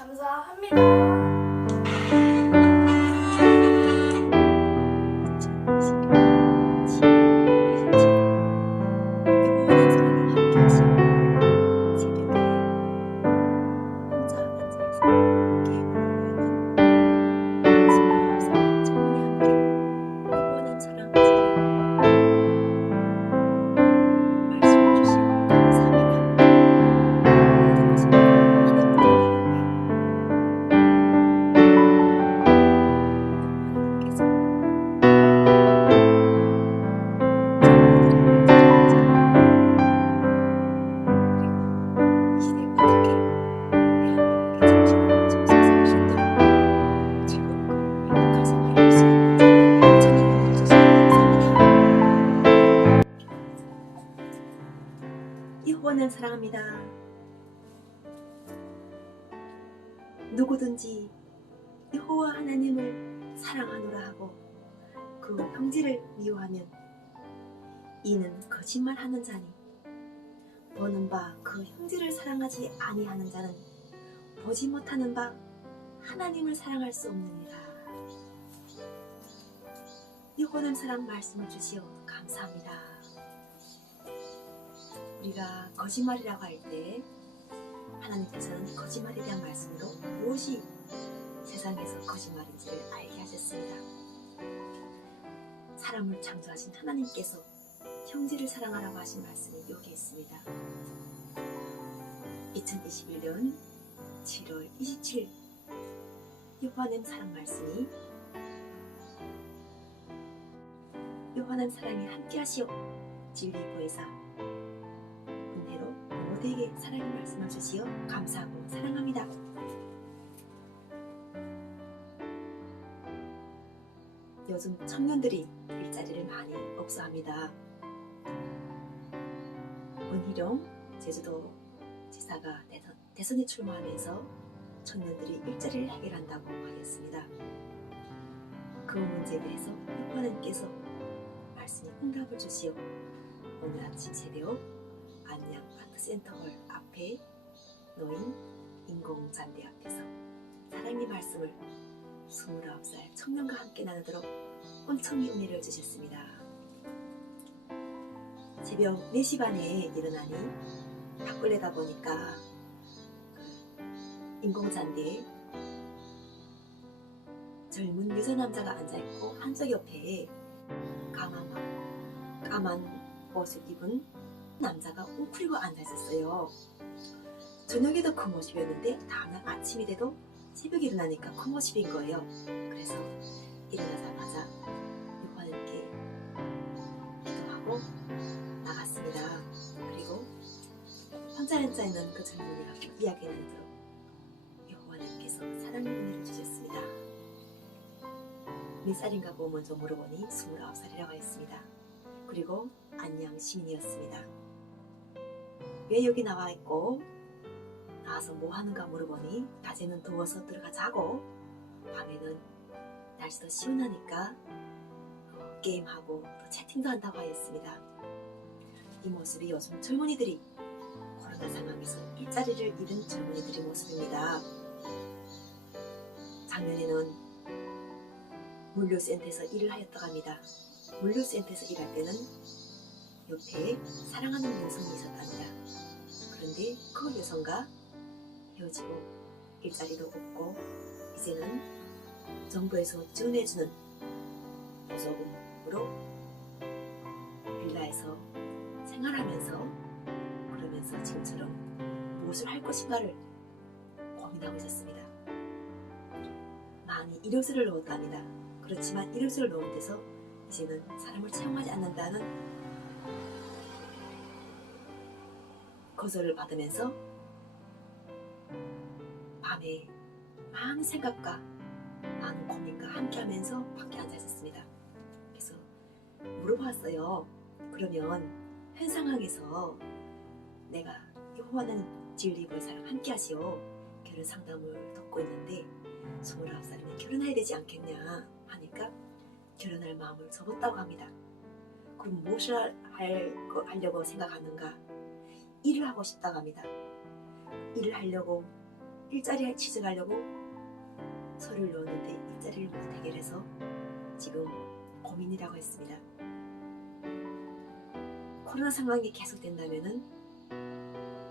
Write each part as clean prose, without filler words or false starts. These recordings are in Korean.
감사합니다. 여호와는 사랑합니다. 누구든지 여호와 하나님을 사랑하노라 하고 그 형제를 미워하면 이는 거짓말하는 자니 보는 바 그 형제를 사랑하지 아니하는 자는 보지 못하는 바 하나님을 사랑할 수 없느니라. 여호와는 사랑 말씀을 주시어 감사합니다. 우리가 거짓말이라고 할 때 하나님께서는 거짓말에 대한 말씀으로 무엇이 세상에서 거짓말인지를 알게 하셨습니다. 사람을 창조하신 하나님께서 형제를 사랑하라고 하신 말씀이 여기에 있습니다. 2021년 7월 27일 여호와는 사랑 말씀이 여호와는 사랑에 함께하시오 진리의 보혜사 은혜로 모두에게 사랑의 말씀을 주시어 감사하고 사랑합니다. 요즘 청년들이 일자리를 많이 없어합니다. 원희룡 제주도 지사가 대선에 출마하면서 청년들이 일자리를 해결한다고 하였습니다. 그 문제에 대해서 여호와님께서 말씀에 응답을 주시어 오늘 아침 새벽 안양 아트센터홀 앞에 놓인 인공잔디 앞에서 사랑의 말씀을 29살 청년과 함께 나누도록 온청이 은혜를 주셨습니다. 새벽 4시 반에 일어나니 밖을 내다보니까 인공잔디에 젊은 여자 남자가 앉아있고 한쪽 옆에 까만 옷을 입은 남자가 웅크리고 앉아있었어요. 저녁에도 그 모습이었는데 다음날 아침이 돼도 새벽에 일어나니까 그 모습인 거예요. 그래서 일어나자마자 여호와님께 기도하고 나갔습니다. 그리고 혼자 앉아있는 그 젊은이와 이야기 나누도록 여호와님께서 사랑의 은혜를 주셨습니다. 몇 살인가 고 먼저 물어보니 29살이라고 했습니다. 그리고 안양 시민이었습니다. 왜 여기 나와 있고 나와서 뭐 하는가 물어보니 낮에는 더워서 들어가 자고 밤에는 날씨도 시원하니까 게임하고 또 채팅도 한다고 하였습니다. 이 모습이 요즘 젊은이들이 코로나 상황에서 일자리를 잃은 젊은이들의 모습입니다. 작년에는 물류센터에서 일을 하였다고 합니다. 물류센터에서 일할 때는 옆에 사랑하는 여성이 있었답니다. 그런데 그 여성과 헤어지고 일자리도 없고 이제는 정부에서 지원해주는 보조금으로 빌라에서 생활하면서 그러면서 지금처럼 무엇을 할 것인가를 고민하고 있었습니다. 많이 이력서를 넣었답니다. 그렇지만 이력서를 넣은 데서 이제는 사람을 채용하지 않는다는 거절을 받으면서 밤에 많은 생각과 많은 고민과 함께하면서 밖에 앉아 있었습니다. 그래서 물어봤어요. 그러면 현 상황에서 내가 여호와는 진리의 보혜사랑 함께하시오 결혼 상담을 듣고 있는데 29살이면 결혼해야 되지 않겠냐 하니까 결혼할 마음을 접었다고 합니다. 그럼 무엇을 하려고 생각하는가? 일을 하고 싶다고 합니다. 일을 하려고 일자리에 취직하려고 서류를 넣었는데 일자리를 못 해결해서 지금 고민이라고 했습니다. 코로나 상황이 계속된다면은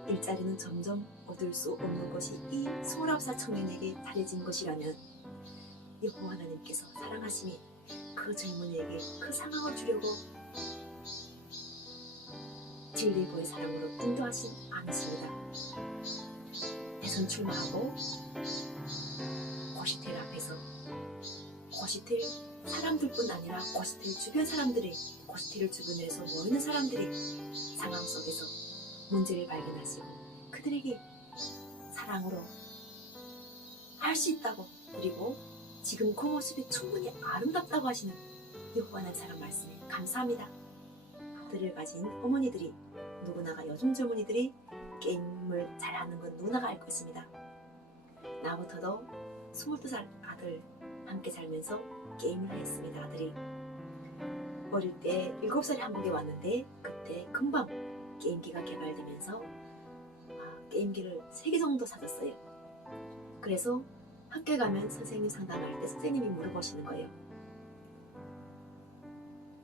일자리는 점점 얻을 수 없는 것이 이 29살 청년에게 달해진 것이라면 여호와 하나님께서 사랑하심이 그 젊은이에게 그 상황을 주려고 진리의 보의 사랑으로 인도하신 않으십니다. 대선 출마하고 고시텔 앞에서 고시텔 사람들뿐 아니라 고시텔 주변 사람들이 고시텔 주변에서 모이는 사람들이 상황 속에서 문제를 발견하시고 그들에게 사랑으로 할 수 있다고 그리고 지금 그 모습이 충분히 아름답다고 하시는 여호와 하나님 사랑 말씀에 감사합니다. 아들을 가진 어머니들이 누구나가 요즘 젊은이들이 게임을 잘하는 건 누구나가 알 것입니다. 나부터도 22살 아들 함께 살면서 게임을 했습니다. 아들이 어릴 때 7살에 한국에 왔는데 그때 금방 게임기가 개발되면서 게임기를 3개 정도 사줬어요. 그래서 학교에 가면 선생님 상담할 때 선생님이 물어보시는 거예요.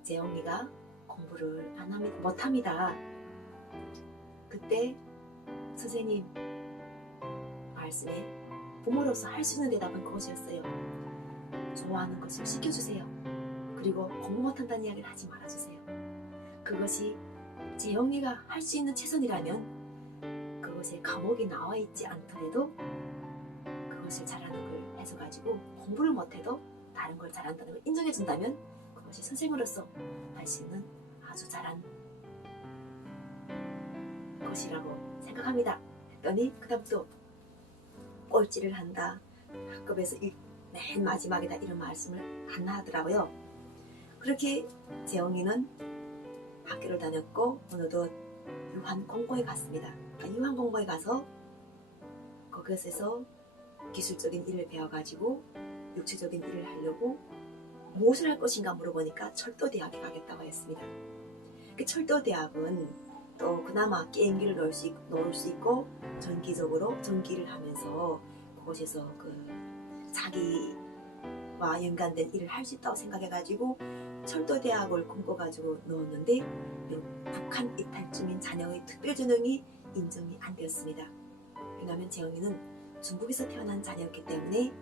재영이가 공부를 못합니다. 그때 선생님 말씀에 부모로서 할 수 있는 대답은 그것이었어요. 좋아하는 것을 시켜주세요. 그리고 공부 못한다는 이야기를 하지 말아주세요. 그것이 재영이가 할 수 있는 최선이라면 그것에 감옥이 나와 있지 않더라도 그것을 잘하는 걸 해서가지고 공부를 못해도 다른 걸 잘한다는 걸 인정해준다면 그것이 선생으로서 할 수 있는 아주 잘한 것이라고 생각합니다. 했더니 그다음부터 꼴찌를 한다. 학급에서 맨 마지막이다. 이런 말씀을 안 하더라고요. 그렇게 재영이는 학교를 다녔고 어느덧 유한공고에 갔습니다. 유한공고에 가서 거기에서 기술적인 일을 배워가지고 육체적인 일을 하려고 무엇을 할 것인가 물어보니까 철도대학에 가겠다고 했습니다. 그 철도대학은 또 그나마 게임기를 넣을 수 있고 전기를 하면서 그곳에서 자기와 연관된 일을 할 수 있다고 생각해가지고 철도대학을 꿈꿔가지고 넣었는데 북한 이탈중인 자녀의 특별전형이 인정이 안 되었습니다. 왜냐하면 재영이는 중국에서 태어난 자녀였기 때문에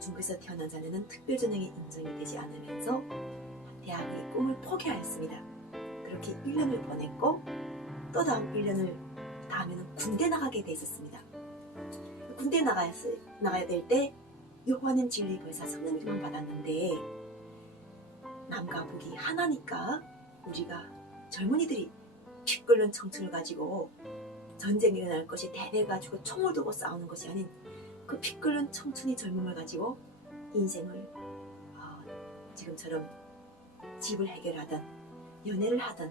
중국에서 태어난 자녀는 특별전형이 인정이 되지 않으면서 대학의 꿈을 포기하였습니다. 그렇게 1년을 보냈고 또 다음 1년을 다음에는 군대 나가게 돼 있었습니다. 군대 나가야 될 때 여호와는 진리 보혜사 성령 기름 받았는데 남과 북이 하나니까 우리가 젊은이들이 피 끓는 청춘을 가지고 전쟁이 일어날 것이 대대가지고 총을 두고 싸우는 것이 아닌 그 피 끓는 청춘의 젊음을 가지고 인생을 지금처럼 집을 해결하든 연애를 하든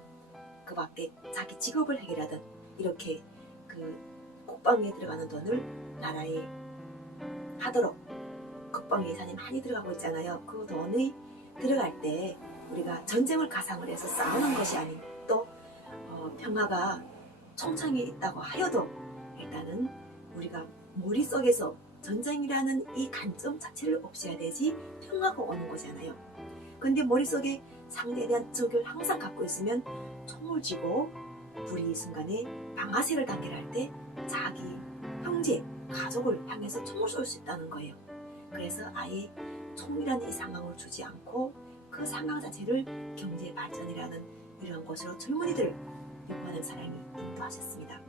그 밖에 자기 직업을 해결하든 이렇게 국방 위에 들어가는 돈을 나라에 하도록 국방 예산이 많이 들어가고 있잖아요. 그 돈이 들어갈 때 우리가 전쟁을 가상을 해서 싸우는 것이 아닌 또 평화가 총창에 있다고 하여도 일단은 우리가 머릿속에서 전쟁이라는 이 관점 자체를 없애야 되지 평화가 오는 거잖아요. 근데 머릿속에 상대에 대한 적을 항상 갖고 있으면 총을 쥐고 불이 이 순간에 방아쇠를 단결할 때 자기 형제, 가족을 향해서 총을 쏠 수 있다는 거예요. 그래서 아예 총이라는 이 상황을 주지 않고 그 상황 자체를 경제 발전이라는 이런 것으로 젊은이들을 요구하는 사람이 인도하셨습니다.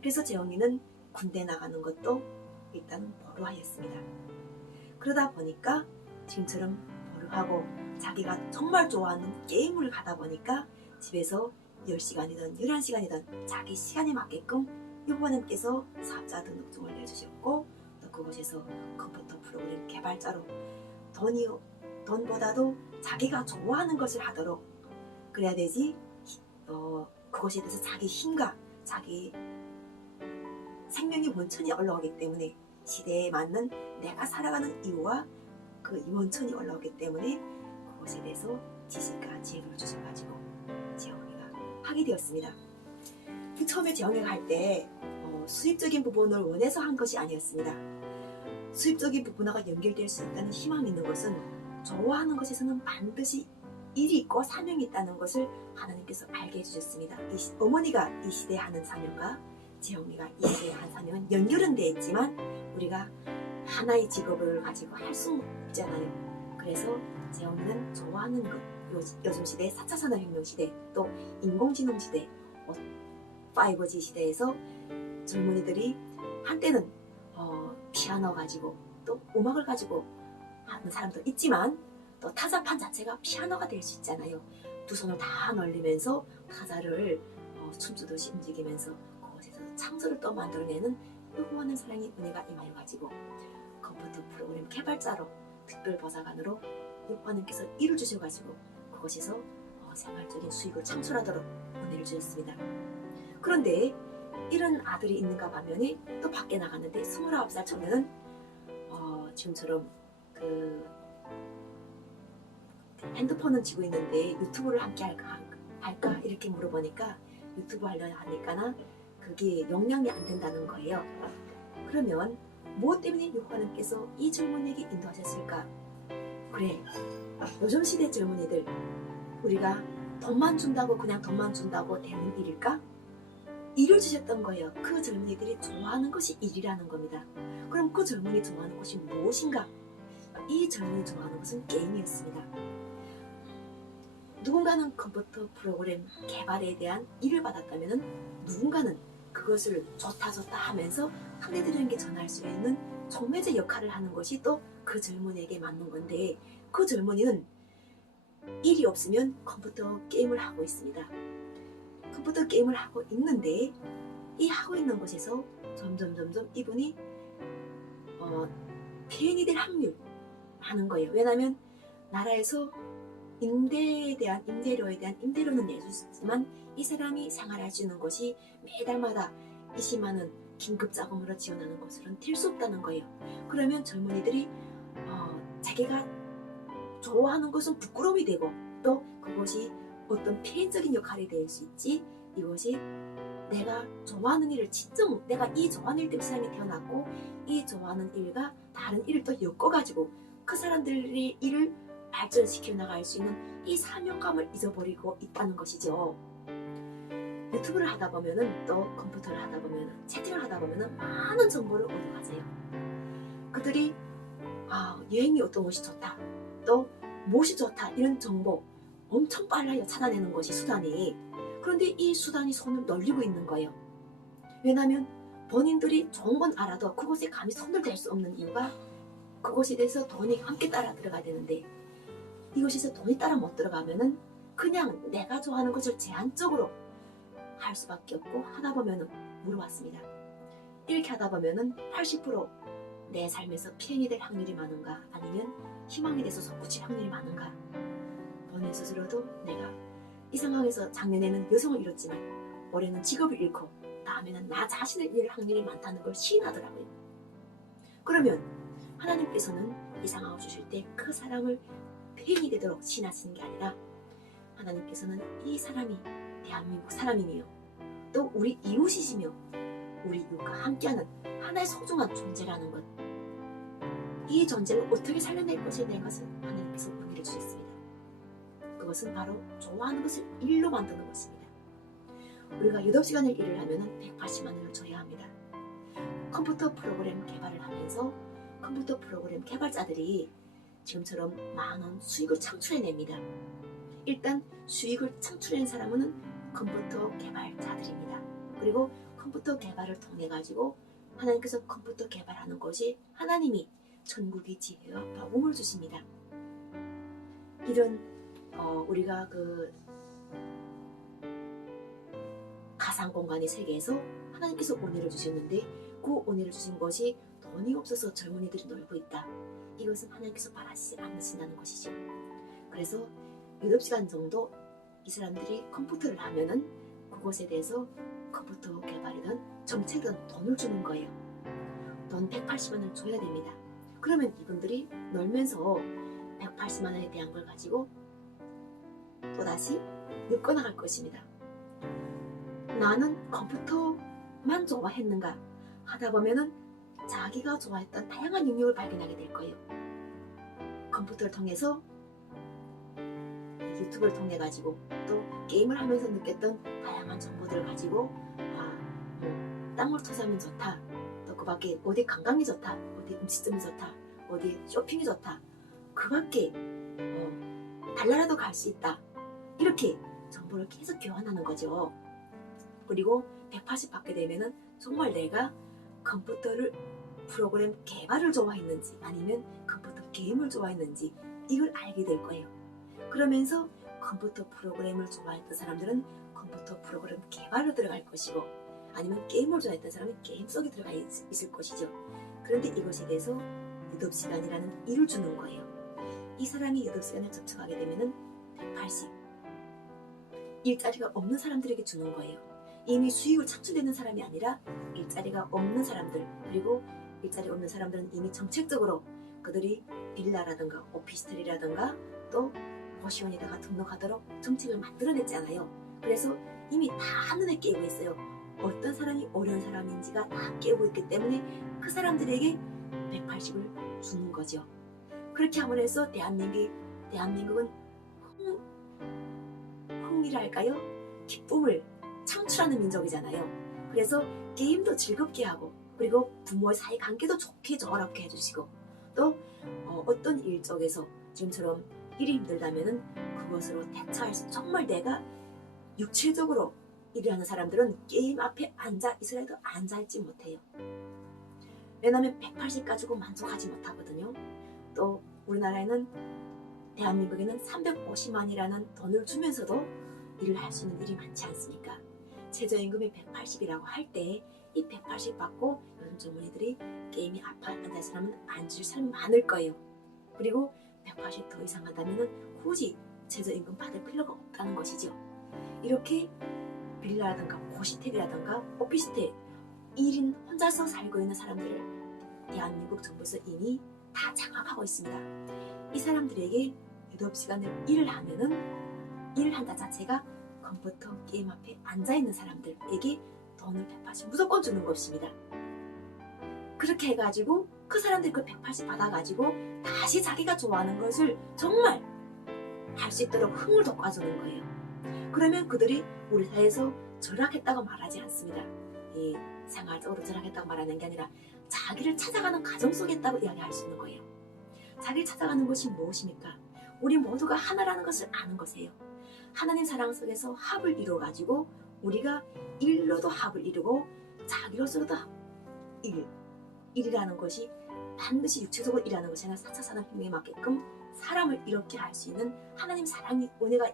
그래서 재영이는 군대 나가는 것도 일단 보류하였습니다. 그러다 보니까 지금처럼 보류하고 자기가 정말 좋아하는 게임을 가다 보니까 집에서 10시간이든 11시간이든 자기 시간에 맞게끔 여호와님께서 사업자 등록증을 내주셨고 또 그곳에서 컴퓨터 프로그램 개발자로 돈보다도 자기가 좋아하는 것을 하도록 그래야 되지 그것에 대해서 자기 힘과 자기 생명의 원천이 올라오기 때문에 시대에 맞는 내가 살아가는 이유와 그 원천이 올라오기 때문에 그것에 대해서 지식과 지혜를 주셔가지고 재영이가 하게 되었습니다. 처음에 재영이가 할 때 수입적인 부분을 원해서 한 것이 아니었습니다. 수입적인 부분과 연결될 수 있다는 희망이 있는 것은 좋아하는 것에서는 반드시 일이 있고 사명이 있다는 것을 하나님께서 알게 해주셨습니다. 어머니가 이 시대에 하는 사명과 재영이가 이 시대에 한 사명은 연결은 되어 있지만 우리가 하나의 직업을 가지고 할 수는 없잖아요. 그래서 재영이는 좋아하는 것, 요즘 시대 4차 산업혁명 시대, 또 인공지능 시대, 5G 시대에서 젊은이들이 한때는 피아노 가지고 또 음악을 가지고 하는 사람도 있지만 또 타자판 자체가 피아노가 될 수 있잖아요. 두 손을 다 널리면서 타자를 춤추듯이 움직이면서 그곳에서 창조를 또 만들어내는 요구하는 사랑의 은혜가 임하여 가지고 컴퓨터 프로그램 개발자로 특별보좌관으로 하나님께서 일을 주셔가지고 그곳에서 생활적인 수익을 창출하도록 은혜를 주셨습니다. 그런데 이런 아들이 있는가 반면에 또 밖에 나갔는데 29살 청년은 지금처럼 그 핸드폰은 쥐고 있는데 유튜브를 함께 할까 이렇게 물어보니까 유튜브 하려고 하니까 그게 역량이 안 된다는 거예요. 그러면 무엇 때문에 하나님께서 이 젊은이에게 인도하셨을까? 그래, 요즘 시대 젊은이들 우리가 돈만 준다고 그냥 돈만 준다고 되는 일일까? 일을 주셨던 거예요. 그 젊은이들이 좋아하는 것이 일이라는 겁니다. 그럼 그 젊은이 좋아하는 것이 무엇인가? 이 젊은이 좋아하는 것은 게임이었습니다. 누군가는 컴퓨터 프로그램 개발에 대한 일을 받았다면 누군가는 그것을 좋다 하면서 상대들에게 전할 수 있는 촉매제 역할을 하는 것이 또 그 젊은이에게 맞는 건데 그 젊은이는 일이 없으면 컴퓨터 게임을 하고 있습니다. 컴퓨터 게임을 하고 있는데 이 하고 있는 곳에서 점점 이분이 폐인이 될 확률 많은 거예요. 왜냐하면 나라에서 임대료에 대한 임대료는 내줄 수 있지만 이 사람이 생활할 수 있는 것이 매달마다 20만 원 긴급 자금으로 지원하는 것으로는 될 수 없다는 거예요. 그러면 젊은이들이 자기가 좋아하는 것은 부끄러움이 되고 또 그것이 어떤 폐인적인 역할이 될 수 있지. 이것이 내가 좋아하는 일을 내가 이 좋아하는 일 때문에 세상에 태어났고 이 좋아하는 일과 다른 일을 또 엮어가지고 그 사람들의 일을 발전시켜 나갈 수 있는 이 사명감을 잊어버리고 있다는 것이죠. 유튜브를 하다 보면은 또 컴퓨터를 하다 보면은 채팅을 하다 보면은 많은 정보를 얻어가세요. 그들이 여행이 어떤 곳이 좋다, 또 무엇이 좋다 이런 정보 엄청 빨라요. 찾아내는 것이 수단이. 그런데 이 수단이 손을 널리고 있는 거예요. 왜냐하면 본인들이 좋은 건 알아도 그곳에 감히 손을 댈 수 없는 이유가 그것에 대해서 돈이 함께 따라 들어가야 되는데 이것에서 돈이 따라 못 들어가면은 그냥 내가 좋아하는 것을 제한적으로 할 수밖에 없고 하다 보면은 물어봤습니다. 이렇게 하다 보면은 80%내 삶에서 피행이 될 확률이 많은가 아니면 희망에 대해서 솟구칠 확률이 많은가. 본인 스스로도 내가 이 상황에서 작년에는 여성을 잃었지만 올해는 직업을 잃고 다음에는 나 자신을 잃을 확률이 많다는 걸 시인하더라고요. 그러면 하나님께서는 이 상황을 주실 때 그 사람을 폐인이 되도록 시인하시는 게 아니라 하나님께서는 이 사람이 대한민국 사람이며 또 우리 이웃이시며 우리 이웃과 함께하는 하나의 소중한 존재라는 것, 이 존재를 어떻게 살려낼 것에 대한 것을 하나님께서 은혜를 주셨습니다. 그것은 바로 좋아하는 것을 일로 만드는 것입니다. 우리가 8시간을 일을 하면 180만 원을 줘야 합니다. 컴퓨터 프로그램 개발을 하면서 컴퓨터 프로그램 개발자들이 지금처럼 많은 수익을 창출해냅니다. 일단 수익을 창출하는 사람은 컴퓨터 개발자들입니다. 그리고 컴퓨터 개발을 통해 가지고 하나님께서 컴퓨터 개발하는 것이 하나님이 천국의 지혜와 복음을 주십니다. 이런 우리가 그 가상 공간의 세계에서 하나님께서 은혜를 주셨는데 그 은혜를 주신 것이 돈이 없어서 젊은이들이 놀고 있다. 이것은 하나님께서 바라시지 않으신다는 것이죠. 그래서 8시간 정도 이 사람들이 컴퓨터를 하면은 그것에 대해서 컴퓨터 개발이든 정책이든 돈을 주는 거예요. 돈 180만 원을 줘야 됩니다. 그러면 이분들이 놀면서 180만 원에 대한 걸 가지고 또다시 엮어나갈 것입니다. 나는 컴퓨터 컴퓨터만 좋아했는가 하다 보면은 자기가 좋아했던 다양한 영역을 발견하게 될 거예요. 컴퓨터를 통해서 유튜브를 통해 가지고 또 게임을 하면서 느꼈던 다양한 정보들을 가지고 땅을 투자하면 좋다. 또 그 밖에 어디 관광이 좋다. 어디 음식점이 좋다. 어디 쇼핑이 좋다. 그 밖에 달나라도 갈 수 있다. 이렇게 정보를 계속 교환하는 거죠. 그리고 180 받게 되면은 정말 내가 컴퓨터를 프로그램 개발을 좋아했는지 아니면 컴퓨터 게임을 좋아했는지 이걸 알게 될 거예요. 그러면서 컴퓨터 프로그램을 좋아했던 사람들은 컴퓨터 프로그램 개발로 들어갈 것이고 아니면 게임을 좋아했던 사람은 게임 속에 들어가 있을 것이죠. 그런데 이것에 대해서 유독시간이라는 일을 주는 거예요. 이 사람이 유독시간을 접촉하게 되면은 180 일자리가 없는 사람들에게 주는 거예요. 이미 수익을 창출되는 사람이 아니라 일자리가 없는 사람들, 그리고 일자리 없는 사람들은 이미 정책적으로 그들이 빌라라든가 오피스텔이라든가 또 고시원에다가 등록하도록 정책을 만들어냈잖아요. 그래서 이미 다 한눈에 깨고 있어요. 어떤 사람이 어려운 사람인지가 다 깨고 있기 때문에 그 사람들에게 180을 주는 거죠. 그렇게 함으로 해서 대한민국은 흥미랄까요? 기쁨을 창출하는 민족이잖아요. 그래서 게임도 즐겁게 하고 그리고 부모의 사이관계도 좋게 저렇게 해주시고 또 어떤 일 쪽에서 지금처럼 일이 힘들다면은 그것으로 대처할 수 정말 내가 육체적으로 일하는 사람들은 게임 앞에 앉아 있으라도 앉아있지 못해요. 왜냐하면 180 가지고 만족하지 못하거든요. 또 우리나라에는 대한민국에는 350만이라는 돈을 주면서도 일을 할 수 있는 일이 많지 않습니까? 최저임금이 180이라고 할 때 이 180 받고 요즘 젊은이들이 게임이 앞에 앉아 있으면 앉을 사람이 많을 거예요. 그리고 180 더 이상 한다면 굳이 최저임금 받을 필요가 없다는 것이죠. 이렇게 빌라라든가 고시텔이라든가 오피스텔 1인 혼자서 살고 있는 사람들을 대한민국 정부에서 이미 다 장악하고 있습니다. 이 사람들에게 유독시간을 일을 하면은 일을 한다 자체가 컴퓨터 게임 앞에 앉아있는 사람들에게 돈을 180 무조건 주는 것입니다. 그렇게 해가지고 그 사람들이 그 180 받아가지고 다시 자기가 좋아하는 것을 정말 할 수 있도록 흥을 돋궈주는 거예요. 그러면 그들이 우리 사회에서 절약했다고 말하지 않습니다. 이 생활적으로 절약했다고 말하는 게 아니라 자기를 찾아가는 과정 속에 있다고 이야기할 수 있는 거예요. 자기를 찾아가는 것이 무엇입니까? 우리 모두가 하나라는 것을 아는 것이에요. 하나님 사랑 속에서 합을 이루어가지고 우리가 일로도 합을 이루고 자기로서도 일이라는 것이 반드시 육체적으로 일하는 것이 아니라 4차 산업혁명에 맞게끔 사람을 이롭게 할 수 있는 하나님 사랑이 은혜가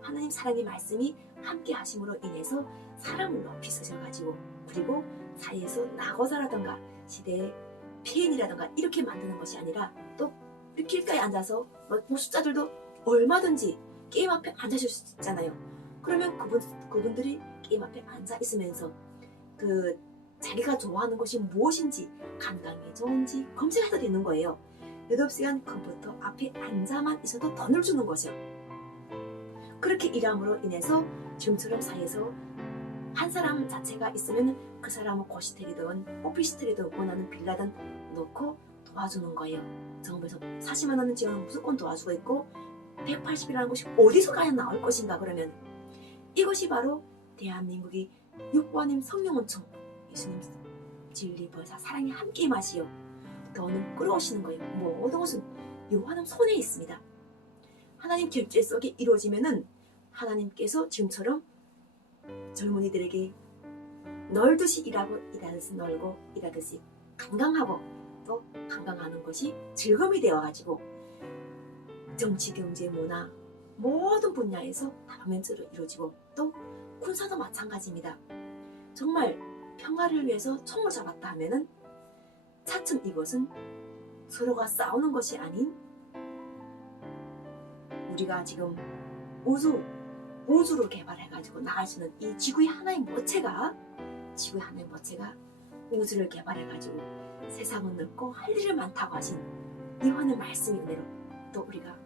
하나님 사랑의 말씀이 함께 하심으로 인해서 사람을 높이 쓰셔가지고 그리고 사이에서 낙오자라든가 시대의 피해인이라든가 이렇게 만드는 것이 아니라 또 길가에 앉아서 숫자들도 얼마든지 게임 앞에 앉아줄 수 있잖아요. 그러면 그분들이 게임 앞에 앉아 있으면서 그 자기가 좋아하는 것이 무엇인지 건강에 좋은지 검색해도 되는 거예요. 8시간 컴퓨터 앞에 앉아만 있어도 돈을 주는 거죠. 그렇게 일함으로 인해서 지금처럼 사이에서 한 사람 자체가 있으면 그 사람은 고시텔이든 오피스텔이든 원하는 빌라든 놓고 도와주는 거예요. 정부에서 40만 원은 지원은 무조건 도와주고 있고 180이라는 것이 어디서 과연 나올 것인가 그러면 이것이 바로 대한민국이 육부하님 성령은총 예수님 진리 보혜사 사랑이 함께 마시어 너는 끌어오시는 거예요. 모든 것은 요한음 손에 있습니다. 하나님 결제 속에 이루어지면은 하나님께서 지금처럼 젊은이들에게 널듯이 일하고 일하듯이 널고 일하듯이 건강하고 또 건강하는 것이 즐거움이 되어가지고 정치, 경제, 문화 모든 분야에서 다방면적으로 이루어지고 또 군사도 마찬가지입니다. 정말 평화를 위해서 총을 잡았다 하면은 차츰 이것은 서로가 싸우는 것이 아닌 우리가 지금 우주를 개발해가지고 나갈 수 있는 이 지구의 하나의 모체가 우주를 개발해가지고 세상은 넓고 할 일이 많다고 하신 이완의 말씀이 은혜로 또 우리가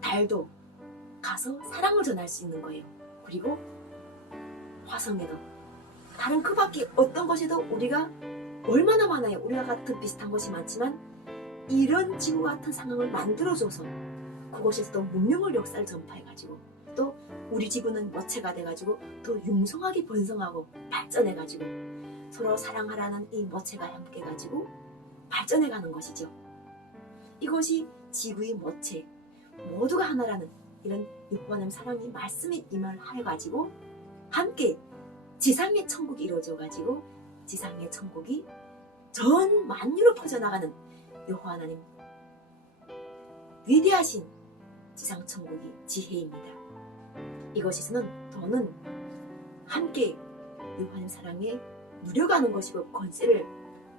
달도 가서 사랑을 전할 수 있는 거예요. 그리고 화성에도 다른 그 밖에 어떤 것에도 우리가 얼마나 많아요. 우리와 같은 비슷한 것이 많지만 이런 지구 같은 상황을 만들어줘서 그곳에서도 문명의 역사를 전파해가지고 또 우리 지구는 모체가 돼가지고 더 융성하게 번성하고 발전해가지고 서로 사랑하라는 이 모체가 함께해가지고 발전해가는 것이죠. 이것이 지구의 모체 모두가 하나라는 이런 여호와님 사랑의 말씀이 임하여가지고 함께 지상의 천국이 이루어져가지고 지상의 천국이 전 만유로 퍼져나가는 여호와 하나님 위대하신 지상 천국이 지혜입니다. 이것에서는 더는 함께 여호와님 사랑에 누려가는 것이고 권세를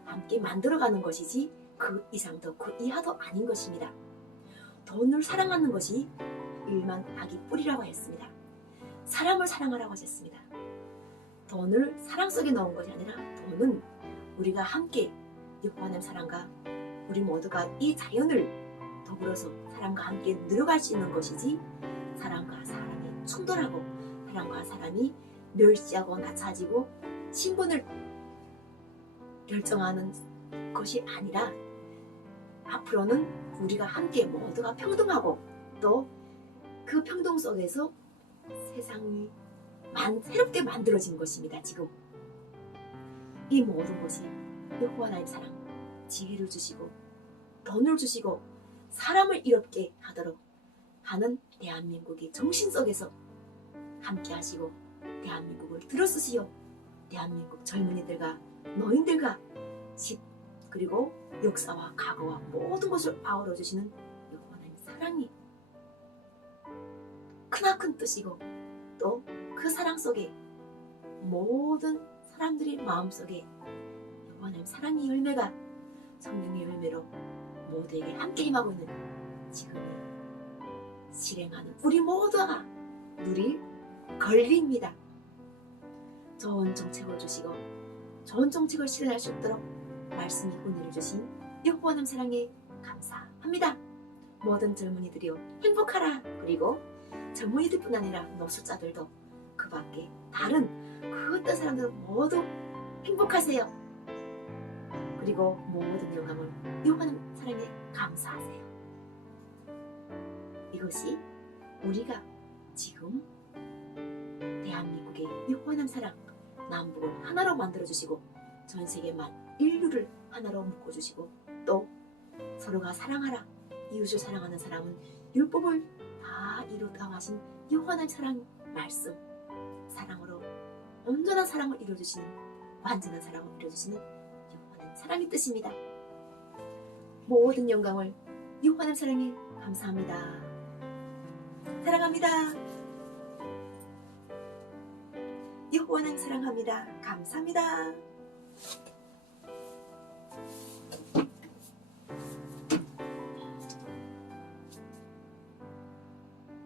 함께 만들어가는 것이지 그 이상도 그 이하도 아닌 것입니다. 돈을 사랑하는 것이 일만 악의 뿌리라고 했습니다. 사람을 사랑하라고 하셨습니다. 돈을 사랑 속에 넣은 것이 아니라 돈은 우리가 함께 여호와님 사랑과 우리 모두가 이 자연을 더불어서 사람과 함께 누려갈 수 있는 것이지 사람과 사람이 충돌하고 사람과 사람이 멸시하고 낮아지고 신분을 결정하는 것이 아니라 앞으로는 우리가 함께 모두가 평등하고 또 그 평등 속에서 세상이 새롭게 만들어진 것입니다. 지금 이 모든 것이 여호와 하나님 사랑, 지혜를 주시고 돈을 주시고 사람을 이롭게 하도록 하는 대한민국의 정신 속에서 함께 하시고 대한민국을 들어쓰시어 대한민국 젊은이들과 노인들과 그리고 역사와 과거와 모든 것을 아우러 주시는 여호와 하나님 사랑이 크나큰 뜻이고 또 그 사랑 속에 모든 사람들의 마음속에 여호와 하나님 사랑의 열매가 성령의 열매로 모두에게 함께 임하고 있는 지금의 실행하는 우리 모두가 누릴 권리입니다. 좋은 정책을 주시고 좋은 정책을 실현할 수 있도록 말씀이 은혜를 주신 여호와 하나님 사랑에 감사합니다. 모든 젊은이들이요 행복하라. 그리고 젊은이들뿐 아니라 노숙자들도 그 밖에 다른 그 어떤 사람들 모두 행복하세요. 그리고 모든 영광을 여호와 하나님 사랑에 감사하세요. 이것이 우리가 지금 대한민국의 여호와 하나님 사랑 남북을 하나로 만들어주시고 전 세계만 인류를 하나로 묶어주시고 또 서로가 사랑하라. 이웃을 사랑하는 사람은 율법을 다 이루다 하신 여호와 하나님 사랑 말씀 사랑으로 온전한 사랑을 이루어주시는 완전한 사랑을 이루어주시는 여호와 하나님 사랑의 뜻입니다. 모든 영광을 여호와 하나님 사랑에 감사합니다. 사랑합니다. 여호와 하나님 사랑합니다. 감사합니다.